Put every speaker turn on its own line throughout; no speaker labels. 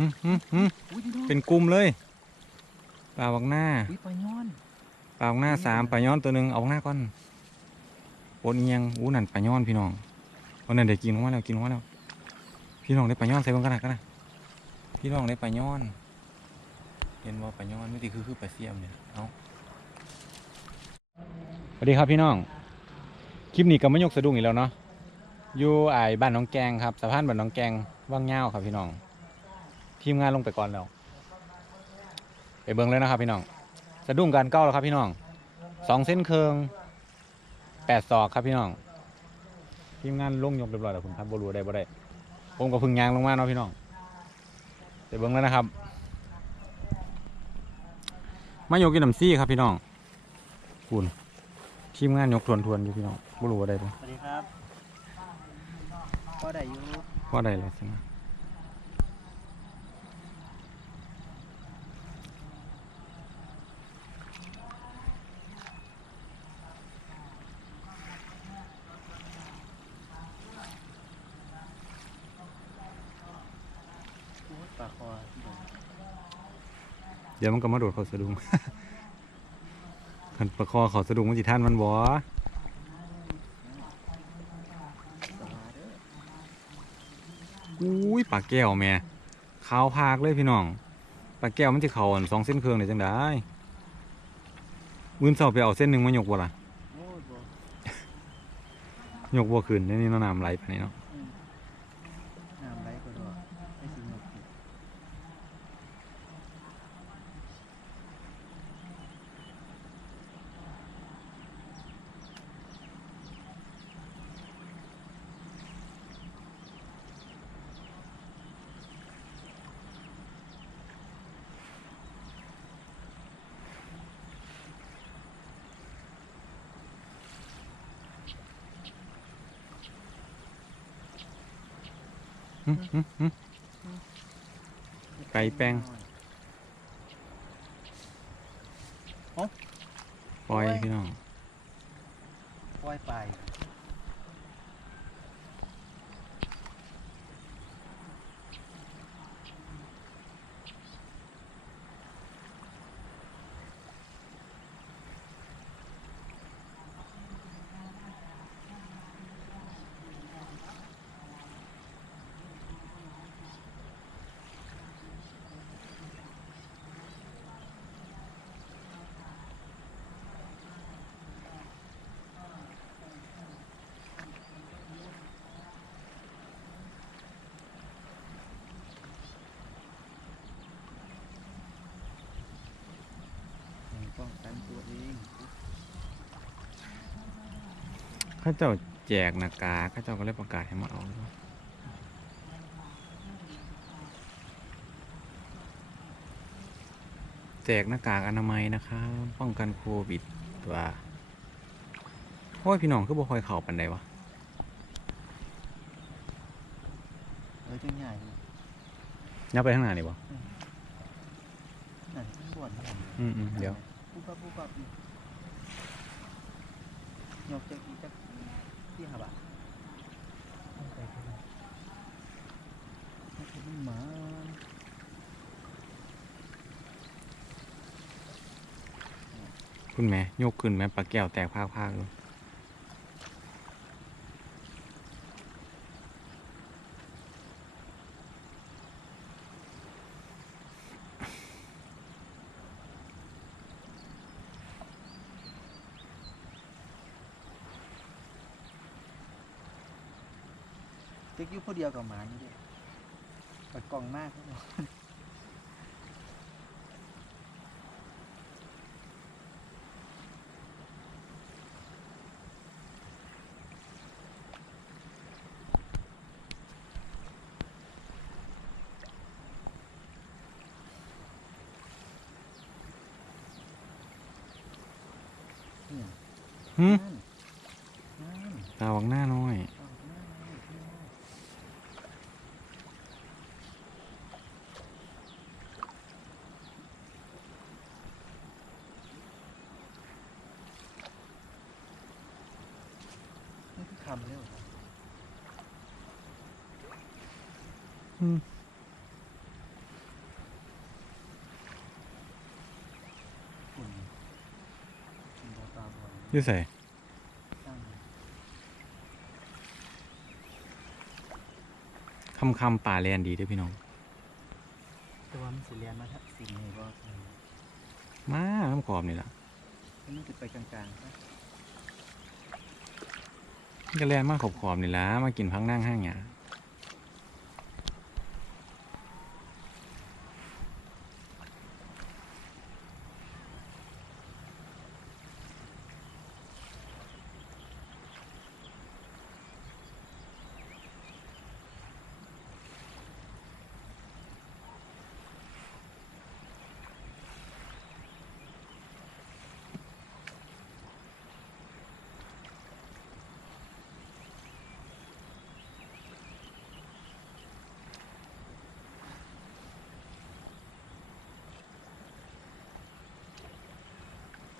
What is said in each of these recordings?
หึหึหึ
อุ้ยพี่น้อง
เป็นกลุ่มเลยปลาวักหน้า
อุ้ยปลาย้อน
ปลาวักหน้าสามปลาย้อนตัวหนึ่งเอาวักหน้าก่อนโอนเอียงอู้นั่นปลาย้อนพี่น้องวันนั้นเดี๋ยวกินออกมาแล้วกินออกมาแล้ว พี่น้องได้ปลาย้อนใส่เบ้างกันนะกันนะพี่น้องได้ปลาย้อนเห็นว่าปลาย้อนไม่ติคือคือปลาเสียมเนี่ยเอาสวัสดีครับพี่น้อง คลิปนี้ก็ไม่ยกสะดุ้งอีกแล้วเนาะอยู่ไอ้ายบ้านน้องแกงครับสะพานบ้านน้องแกงว่างเง่าวครับพี่น้อง ทีมงานลงไปก่อนแล้วไปเบิ่งเลยนะครับพี่น้องสะดุ้งการเก้าแล้วครับพี่น้องสองเส้นเคืองแปดศอกครับพี่น้องทีมงานลงยกเรียบร้อยแล้วคุณครับบรูได้บ่ได้ผมก็เพึ่งยางลงมาเนาะพี่น้องไปเบิ่งแล้วนะครับมายกกินน้ำซี่ครับพี่น้องคุณทีมงานยกทวนทวนๆอยู่พี่น้องบรูว่าได้เลย
สวัสดีครับก็ได้อยู่
ว่าได้เลยใช่ไหม
อุ้ยปลาคอพี่น้อง
เดี๋ยวมันก็มาโดดเขาสะดุ้งคันประคอเขาสะดุ้งมันจิท่านมันบ่
สวัสดี
อุ้ยปลาแก้วแม่ขาวพากเลยพี่น้องปลาแก้วมันจะเขาอันสองเส้นเครื่องเลยจังได้มื้อเสาไปเอาเส้นหนึ่งมายกบ่ล่ะ
โอ้ย
กบ่ขึ้นนี่นี่น้ำไหลไปนี่เนาะ
อืมน้ำไหลก็ดอกไม่สิงบกิน
หึหึหึ ไก่แป้ง ปล่อยพี่น้อง
ปล่อยไป ป้องกันตัวเอง
เข้าเจ้าแจกหน้ากากเข้าเจ้าก็เลยประกาศให้มาเอาด้วยแจกหน้ากากอนามัยนะครับป้องกันโควิดตัวโอ้ยพี่น้องคือบ่ค่อยเข้าปันใดวะ
เออจังใหญ่เลย
ยับไปข้างหน้านี่บ่
นั่นข้างบนนั่น
อืมอืมเดี๋ยว
ปับปุ๊บปั๊บหยกจะกอีจากที่หาบะเอาไปเถอะเปมันหมา
คุณแม่ยกขึ้นแม่ปลาแก้วแตกพากๆเลย
เจ๊กอยู่คนเดียวกับหมานี่เด้ปัดกล่องมากครับผม
คำ
เนี่ยอื
มยี่ใส่คำคำป่าเรียนดีด้วยพี่น้อง
ต่วมันสิแลนมาทักสิ่งนี้ก็
มาน้ำขอบนี่แหละ
มันติดไปกลางๆ ซะ
มันก็แลนมาขอบขอบๆนี่ล่ะมากินพักนั่งห้างหยา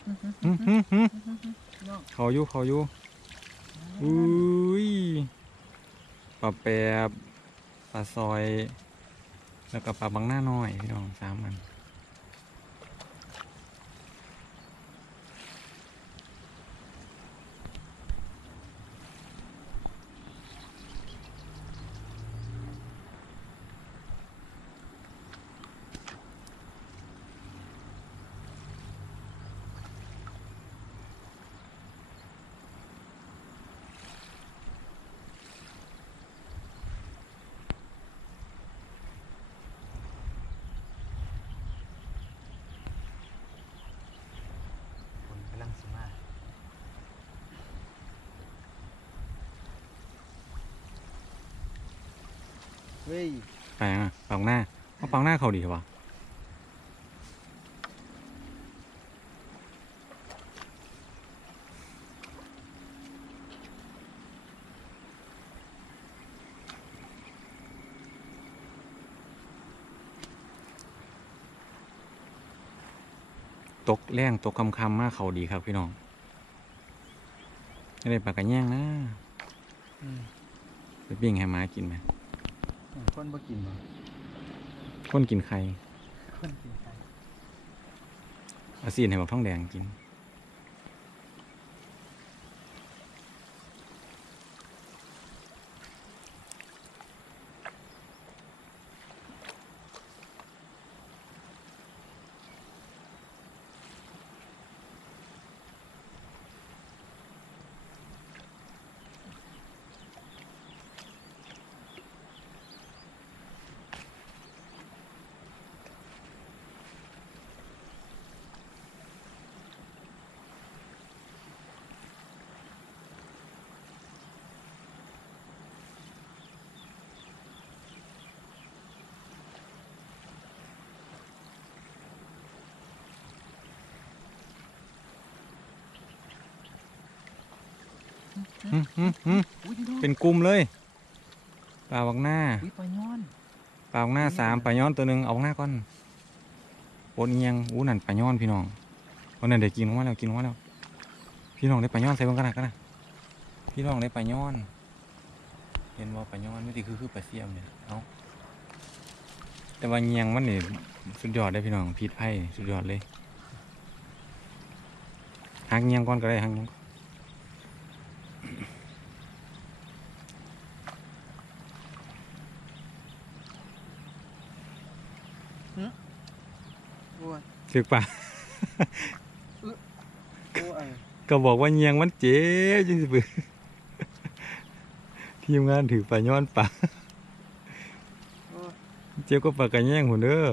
อื้อหือหือ
เขา
อยู่เขาอยู่อุ้ยปลาแปบปลาซอย แล้วก็ปลาบังหน้าน้อยพี่น้องสามอัน
กำลังสิมา เฮ้ย
ไปอะปลาบังหน้าเอาปลาบังหน้าเขาดีวะตกแรงตกคำคำๆมากเขาดีครับพี่น้องไม่ได้ปลากระแยงนะ
อืม
ไปปิ้งให้หมากินไหม
คนบ่กินบ่
คนกินไข่
คนกินไก่
เอาซีนให้บอกท้องแดงกิน หึหึหึ
อุ้ยพี่น้อง
เป็นกลุ่มเลยปลาบักหน้า
อุ้ยปลาย้อน
ปลาบักหน้าสามปลาย้อนตัวหนึ่งเอาบักหน้าก่อนปนเอียงอู้นั่นปลาย้อนพี่น้องวันนั้นเดี๋ยวกินออกมาแล้วกินออกมาแล้วพี่น้องได้ปลาย้อนใส่เบ้างกันนะกันนะพี่น้องได้ปลาย้อน เห็นว่าปลาย้อนไม่ติคือคือปลาเสียมเนี่ยเอาแต่ว่าเงียงมันนี่สุดยอดได้พี่น้องพีดไผ่สุดยอดเลยหักเงียงก่อนก็ได้หักเงียงก่อน
โอ้ย
ถึกปะ
โอ้ย
ก็บอกว่าเงียงมันเจ๊จังสิบือทีมงานถือปลาย้อนปลา
โอ้ย
เจ๊ก็ปลากระแยงหุ่นเด้อ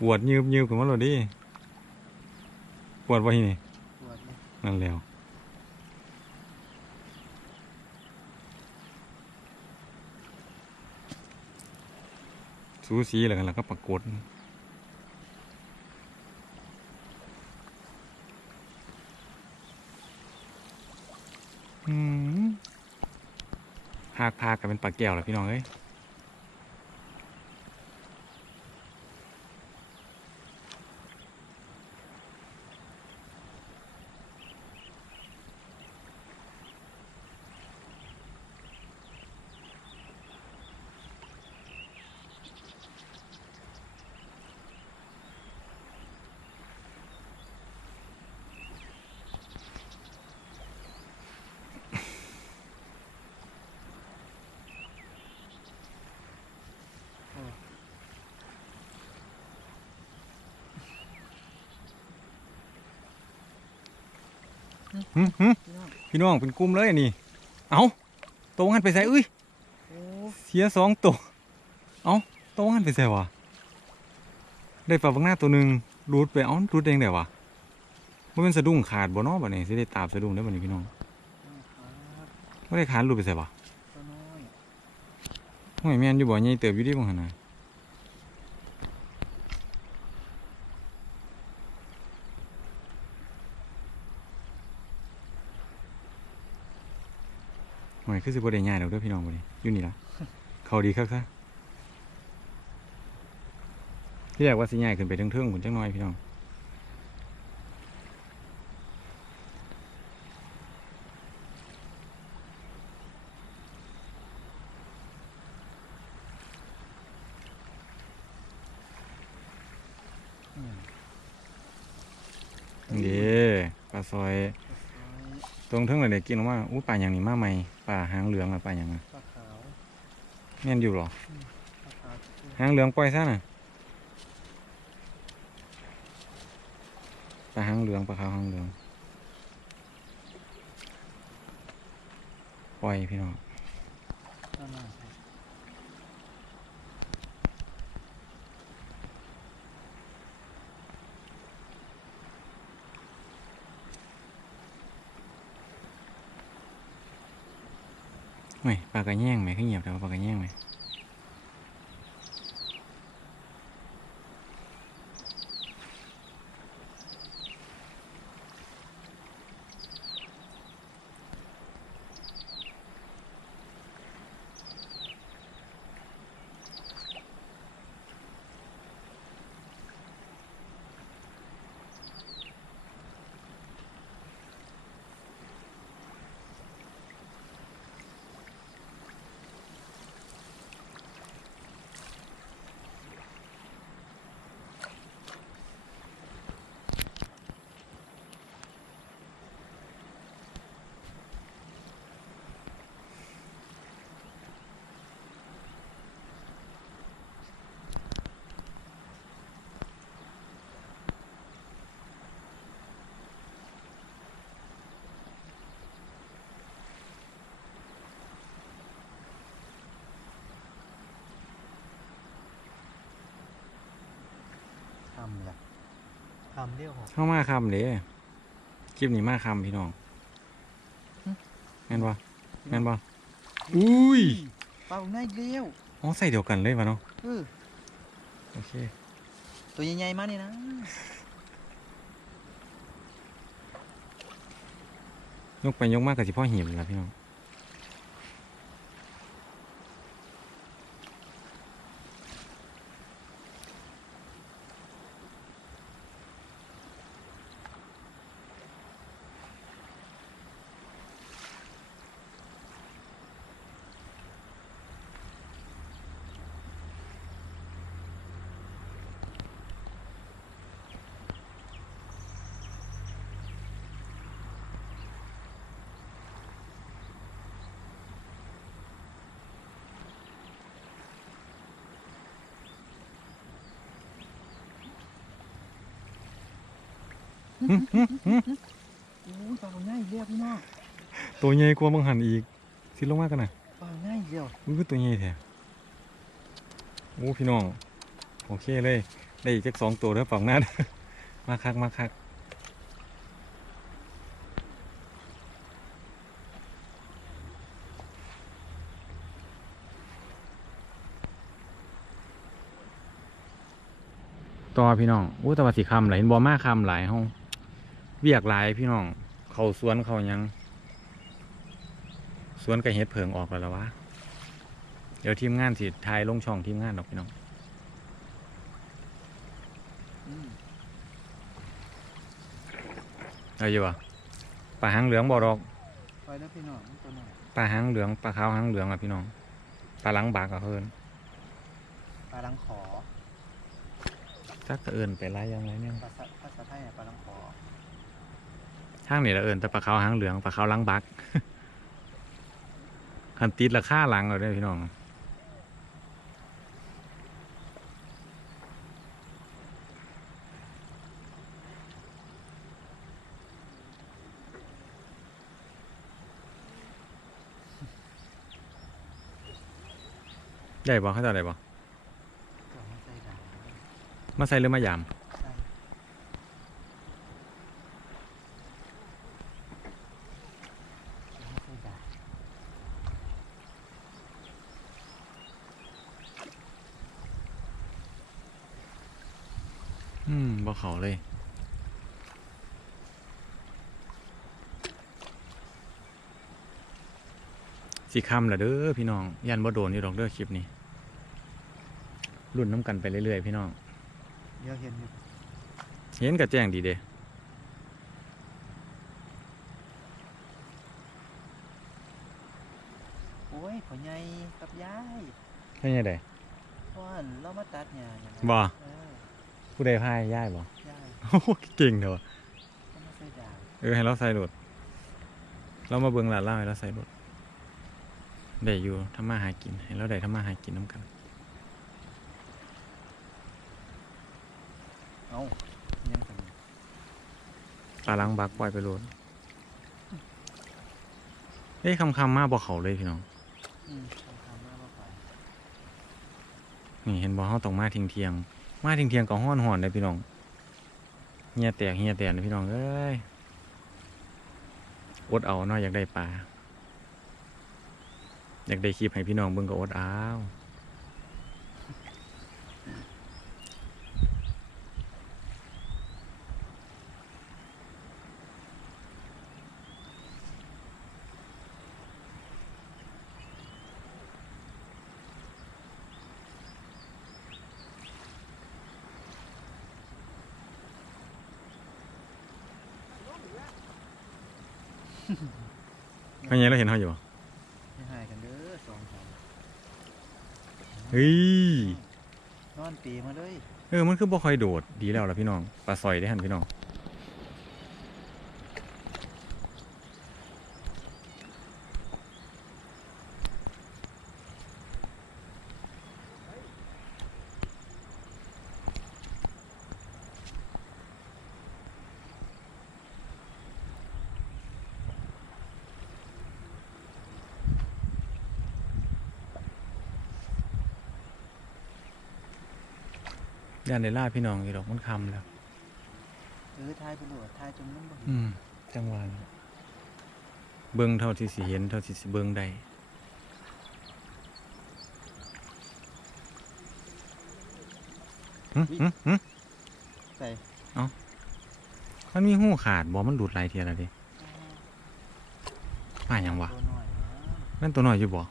ปวดยืบยืบขึ้นมาเลยดิปวดว่าที่นี่
ปวดเลย
นั่นแล้ว สูสีอะไรกันแล้วก็ปรากฏหากพากันเป็นปลาแก้วแล้วพี่น้องเอ้ย
พี่น้อง
เป็นกลุ่มเลยอันนี่ เอาโตวหันไปใส่เอ้ยเสียสองตัว เอาโตวหันไปใส่วะได้ปลาบังหน้าตัวหนึ่งรูดไปเอ้ารูดเองได้วะมันเป็นสะดุ้งขาดบ่นาะบัดนี้สิได้ตามสะดุ้งได้บัดนี้พี่น้องไม่ได้ขาดรูดไปใส่วะ
ตัวน้ย
ห้อยแม่นอยู่บ่ใหญ่เติบอยู่ดิบ่หั่น นั้นคือสิบ่ได้ง่ายดอกเด้วยพี่น้องบันนี้อยู่นี่ละเขาดีคักซะที่แรกว่าสิง่ายขึ้นไปเทิงๆพุ่นจังน้อยพี่น้อง
อืม
เด้ปลาซอย ตรงเทิงเลยเด็กกินออกมาอู้ปลาอย่างนี้มาใหม่ปลาหางเหลืองอะปลาอย่างอะ
ปลาขาว
แม่นอยู่หรอ
ปลาขาว
หางเหลืองปล่อยซะน่ะปลาหางเหลืองปลาขาวหางเหลืองปล่อยพี่น้อง
ตัวน้อย
ไม่ปลากระแย่งไหมขึ้นเงียบแต่ว่าปลากระแย่งไหมำ
เรียวหก
เข้ามาคำเด้คลิปนี้มาคำพี่น้องแม่นบ่แม่นบ่อุ้ย
ปลาของง่ายเรียว
อ๋อใส่เดียวกันเลยวะเนาะ
เออ
โอเค
ตัวใหญ่ๆมานี่นะ
ยกไปยกมากกับสิพ่อหีบแล้วพี่น้อง
อ้ยปลาของง่ายเรียวพี่น้อง
ตัวใหญ่กว่าบางหันอีกสิลงมากกันนะ
ปลาของง่ายเรียว
อุ้ยคือตัวใหญ่แท้โอ้พี่น้องโอเคเลย ได้อีกจักสองตัวแล้วฝั่งหน้ามาคักมาคักต่อพี่น้องอู้แต่ว่าสิคำหลายเห็นบอมาคำหลายห้อง เวียกหลายพี่น้อง เขาสวนเขาหยัง สวนกับเฮ็ดเพิงออกแล้วล่ะวะ เดี๋ยวทีมงานสิทายลงช่องทีมงานดอกพี่น้อง
อืม
เอาอยู่อะปลาหางเหลืองบ่ดอก
ปล่อยนะพี่น้องมันตัวน้อย
ปลาหางเหลืองปลาขาวหางเหลืองอะพี่น้องปลาหลังบากอะเพิ่น
ปลาลังขอ
จักกะเอินไปไรยังไงเนี่ย
ภาษาภาษาไทยอะปลาลังขอ
ทั้งนี่ละเอินแต่ปลาเขาหางเหลืองปลาเขาลังบักขันตีดระคาหลังเราเนี่ยพี่น้องได้บ่เขาใะได้บ่
มา
ใส่หรือมายาม เขาเลยสิคำละเด้อพี่น้องยันบ่โดนอยู่ดอกเด้อคลิปนี้รุ่นน้ำกันไปเรื่อยๆพี่น้อง
เดี๋ยวเห็นอยู่
เห็นกับแจ้งดีเด้
โอ้ยพ่อใหญ่กับยาย
ไม่ใช่ได
พ่อนเรามาตัดหญ้าเนี่ยนะ
บ่
เออ
ผู้ใดพายย่ายบ่
ยาย
โอ้โหเก่งเด้อ
ก็ไม่ใส่ด่าง
เออให้เราใส่รถเรามาเบิ่งหลานเล่าให้เราใส่รถได้อยู่ทำมาหากินให้เราได้ทำมาหากินน้ำกัน
เอ้ายังสั่น
ปลาลังบักปล่อยไปโลดเอ้ยคำคำๆมาบอกเขาเลยพี่น้อง
อืมทำทำมากกว่า
นี่เห็นบอกเขาต้องมาทิ้งเทียงๆ มาทิ้งเทียงๆก็ห้อนห่อนเลยพี่น้องเฮียแตกเฮียแตกเลยพี่น้องเอ้ยอดเอาน้อยอยากได้ปลาอยากได้คลิปให้พี่น้องเบิ่งก็อดเอา เพราะไงเราเห็นเขาอยู่บ่
ไม่หายกันเด้อสองสาม
เฮ้ย
นอนตีมาเลย
เออ มันคือบ่ค่อยโดด ดีแล้วล่ะพี่น้อง ปลาซอยได้หันพี่น้อง ย่านได้ล่าพี่น้องอีดอกมันคำแล้ว
เออทายไปโหลดทายจนมันบ่เห็น
อืม จังหวะนี้เบิ่งเท่าที่สิเห็นเท่าที่สิเบิ่งได้หึหึหึ
ใส่
มันมีหูขาดบ่มันดูดหลายเทียแล้วดิมาหยังวะ
ตัวหน่อยนะ
แม่นตัวน้อยอยู่บ่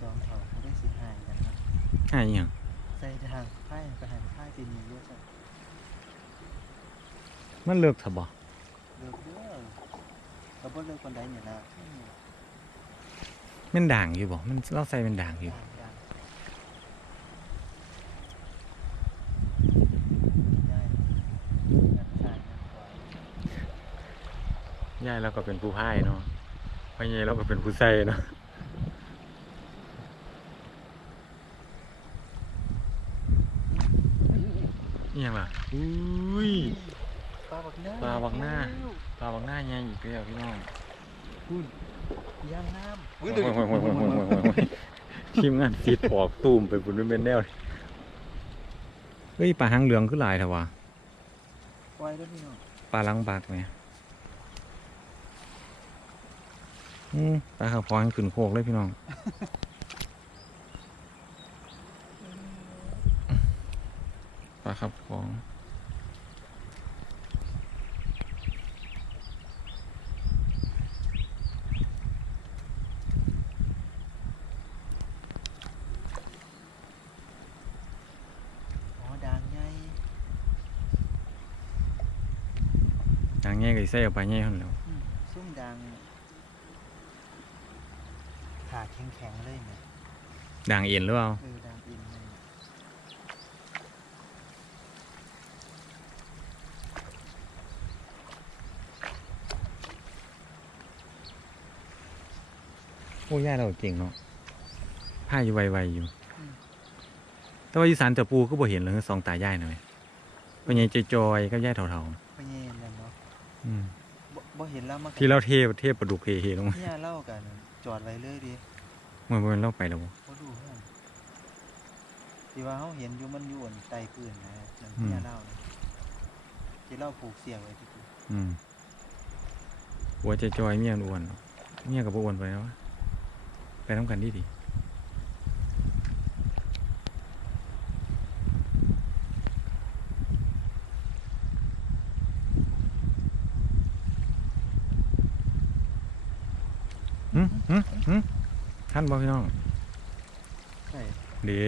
สองเขาเขาได้สิหายกันนะ
หายอีหยัง
ใส่ทางไพ่ไปหันไพ่ตีนี้เยอะจัง
มันเลิกซะบ่
เลิกเด้อเราบ่เลิกคนใดเนี่ยนะอืม
แม่นด่างอยู่บ่มันเราใส่เป็นด่างอยู่
ยังยังได้ยังใส่ยังปล่อย
ยายเราก็เป็นผู้พายเนาะพ่อใหญ่เราก็เป็นผู้ใส่เนาะอีหยังล่ะอุ้ย
ปลาบา
งหน้าปลาบางหน้าใหญ่อีกแล้วพี่น้องคุณ
ย่างน้ำ
โอ้ยโอ้ยโอ้ยโอ้ยโอ้ยโอ้ยทีมงานติดปอกตูมไปบุญเป็นแนวเฮ้ยปลาหางเหลืองขึ้นหลายเถอวะ
ปลา
ลังบากไหมปลาขาวพอยขึ้นโคกเลยพี่น้องปลาครับของ ทางแง่ก็สิใส่เอาไปแง่คนแหล้ว
อืมซุ่มด่างขาแข็งแข็งๆเลยเนี่ย
ด่างเอ็นหรือเปล่า
เออด่างอินเลย
โอ้ย่าเราเก่งเนาะผ้าอยู่ไวๆอยู่ แต่ว่าอีสานจะปูก็บ่เห็นเลยสองตาย่ายหน่อยเป็นไงจอยๆก็ย่ายเท่า
ไปเย็นแล้วเนาะ
ๆอืม
บ่บ่เห็นแล้วมันก็
ที่เราเทเทปลาดุกเทเทลงมา
เนี่ยเล่ากัน จอดไว้เลยดิ
เมื่อวันเราไปแล้วบ่
บ่ดูเพื่อนที่ว่าเฮาเห็นอยู่มันอยู่บนใต้พื้นนะนั่น
อืม
เนี่ยเล่านะที่เล่าผูกเสียงไว้ที่พื้น
อืมหัวใจจอยเมียมันอ้วนเมียกับบ่อ้วนไปแล้ววะไปน้ำกันดีดีหืมหืมหืม ท่านบ่พี่น้อง
ใช่
เดี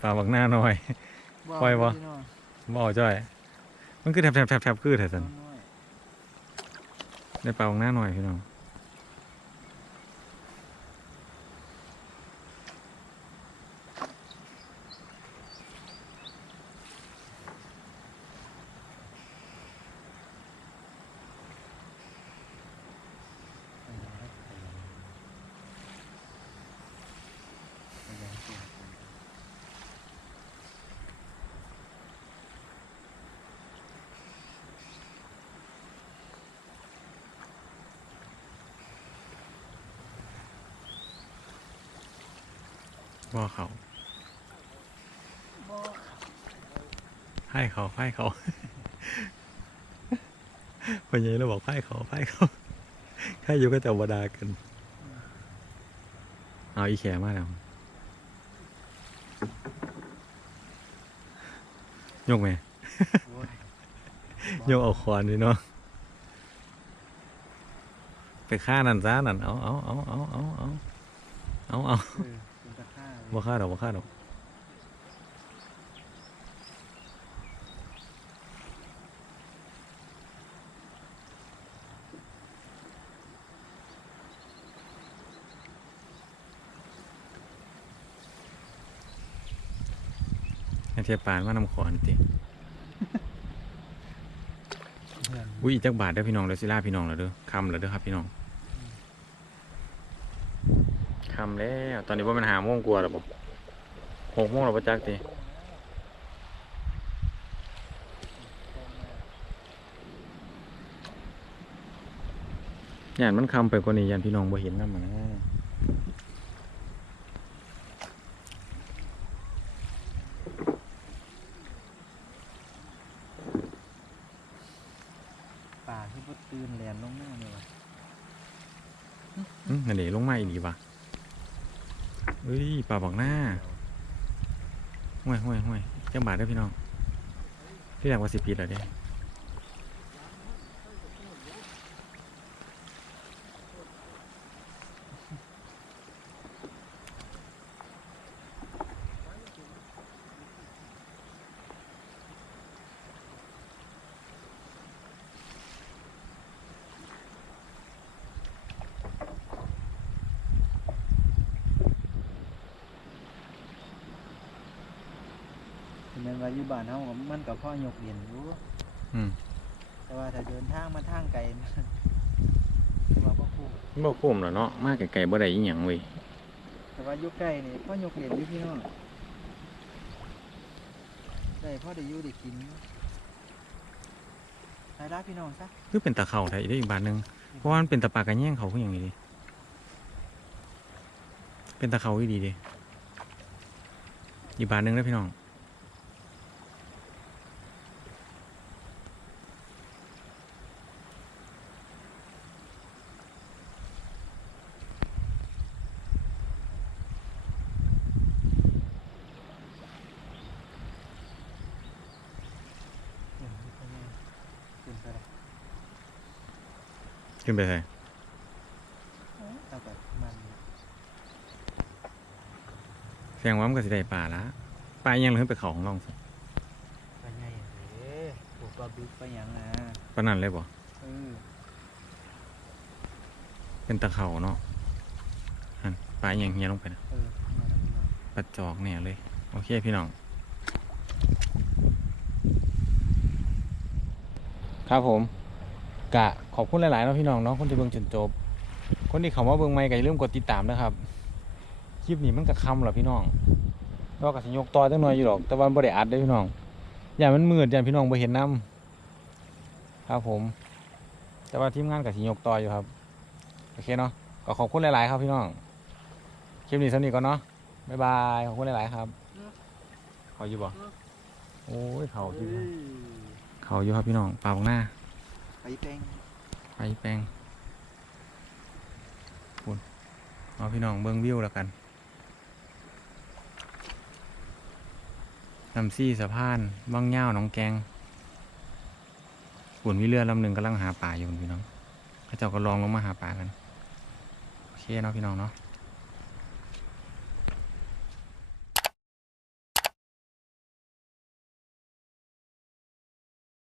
ปลาบักหน้าหน่อย ปล่อยบ่
พี่น้อง
บ่เอาจ้อย มันคือแทบแทบแทบแทบคือแทบสัน
น้อย
ได้ปลาบักหน้าหน่อยพี่น้อง
ๆไปยังไปยังไปยังเสียงคน
บ่เขาให้เขาให้เขาคนใหญ่เราบอกให้เขาให้เขาแค่อยู่ก็แต่วดากัน เอาอีแขมาแล้วยกไหม
โอ้ย
โยกเอาคอนนี่เนาะไปฆ่านั่นซะนั่นเอาเอาเอาเอาเอาเอาเอา บ่ฆ่าดอกบ่ฆ่าดอกให้เทียบปานว่านำขอนติ
เพื่อน
อุ้ยอีกจักบาทเด้อพี่น้องเด้อสิลาพี่น้องแล้วเด้อคำแล้วเด้อครับพี่น้อง คำแล้ว ตอนนี้ว่ามันหาโมงกลัวาแล้วบ่หกโมงหรอประจักติย่านมันคำไปกว่านี้ย่านพี่น้องบ่เห็นนำมันนะ
พี่
อย่างว่าสิบปีแล้วเนี่
ย ว่าอยู่บ้านเฮาก็มันก็พ่อยกเหรียญอยู่
อืม
แต่ว่าถ้าเดินทางมาทางไกลมันถือว่าบ่คุ้ม
บ่คุ้มหรอเนาะมาไกลๆบ่ได้อีหยังเว้ย
แต่ว่าอยู่ใกล้นี่พ่อยกเหรียญอยู่พี่น้องได้พ่อได้อยู่ได้กินรายได้พี่น้องซะ
คือเป็นตะเข่าไทยได้อีกบาทหนึงเพราะว่ามันเป็นตะปากระแย่งเขาคืออย่างนี้ดิเป็นตะเข่าอีดีเดิอีกบาทหนึงเด้อพี่น้อง
เออพี่พ่อแม่เป็นไปได้
ขึ้นไปเลย
เอาแบบมัน
แสดงว่ามันก็สิได้ปลาละปลาอีหยังเลยขึ้นไปเขาของน้องสิ
ปลาใหญ่เด้ปลูกปลาบึกปลาหยังนะ
ปลานั่นเลยบ่
เออ
เป็นตะเข่าเนาะหั่นปลาอีหยังเฮียลงไปนะ
เออมาแล้วพี่น้อง
ปลาจอกเนี่ยเลย โอเคพี่น้อง ครับผม กะขอบคุณหลายๆเนาะพี่น้องเนาะคนที่เบิ่งจนจบ คนที่เขามาเบิ่งใหม่ก็อย่าลืมกดติดตามนะครับคลิปนี้มันก็คำเหรอพี่น้องก็กสิยกต่อจังหน่อยอยู่หรอก แต่ว่าบ่ได้อัดเด้อพี่น้อง อย่ามันมืดอย่าพี่น้องบ่เห็นน้ำครับผม แต่ว่าทีมงานกับสิยกต่ออยู่ครับโอเคเนาะก็ขอบคุณหลาย ๆ ครับพี่น้องคลิปนี้สำนีก่อนเนาะบ๊ายบายขอบคุณหลาย ๆ ครับเขาอยู่บ่โอ้ยเขาอยู่ครับเขาอยู่ครับพี่น้องปลาบงหน้า
ไปแปง
ไปแปงคุณเอาพี่น้องเบิ้งวิวแล้วกันลำซี่สะพานว่างเง่าหน้องแกงปุ่นวิเรือลำหนึ่งกำลังหาปลาอยู่พี่น้องเขาเจ้าก็ลองลงมาหาปลากัน โอเคเนาะพี่น้องเนาะ